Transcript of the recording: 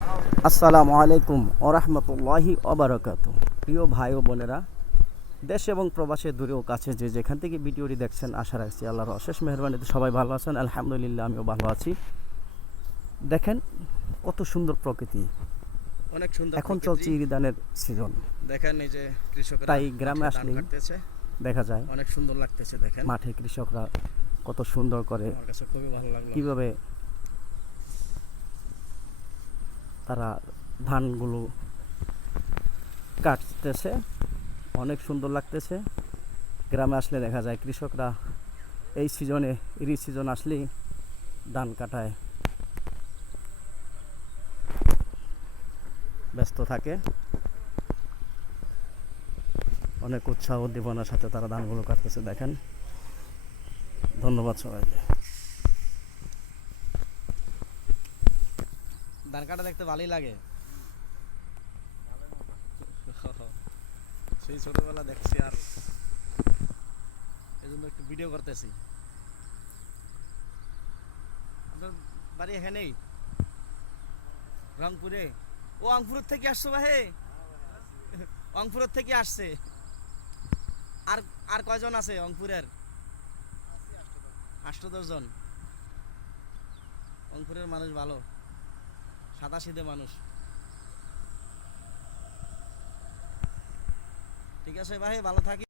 আসসালামু আলাইকুম ওরহমতুল্লাহি ওবারাকাতুহু। প্রিয় ভাই ও বোনেরা, দেশ এবং প্রবাসে দূরে ও কাছে যে যেখান থেকে ভিডিওটি দেখছেন, আশা রাখছি আল্লাহর অশেষ মেহরবানিতে সবাই ভালো আছেন। আলহামদুলিল্লাহ, আমিও ভালো আছি। দেখেন কত সুন্দর প্রকৃতি। অনেক সুন্দর এখন প্রকৃতি। চলছে ইরিধানের সিজন, দেখেন এই যে কৃষকরা তাই গ্রামে মাঠে ধান আসলেই কাটতেছে, দেখা যায় অনেক সুন্দর লাগতেছে। দেখেন মাঠে কৃষকরা কত সুন্দর করে আমার কাছে খুবই ভালো লাগলো। কিভাবে তারা ধানগুলো কাটতেছে, অনেক সুন্দর লাগতেছে। গ্রামে আসলে দেখা যায় কৃষকরা এই সিজনে, ইরি সিজন আসলেই ধান কাটায় ব্যস্ত থাকে। অনেক উৎসাহ উদ্দীপনার সাথে তারা ধানগুলো কাটতেছে। দেখেন, ধন্যবাদ সবাইকে। ধান কাটা দেখতে ভালোই লাগে। সেই ছোটবেলা দেখছি, আর এই জন্য একটু ভিডিও করতেছি। আপনার বাড়ি এখানেই, রংপুরে? ও রংপুরের থেকে আসছো ভাই? রংপুরের থেকে আসছে। আর আর কয়জন আছে রংপুরের? 8-10 জন। রংপুরের মানুষ ভালো, সাদাসিধে মানুষ। ঠিক আছে ভাই, ভালো থাকি।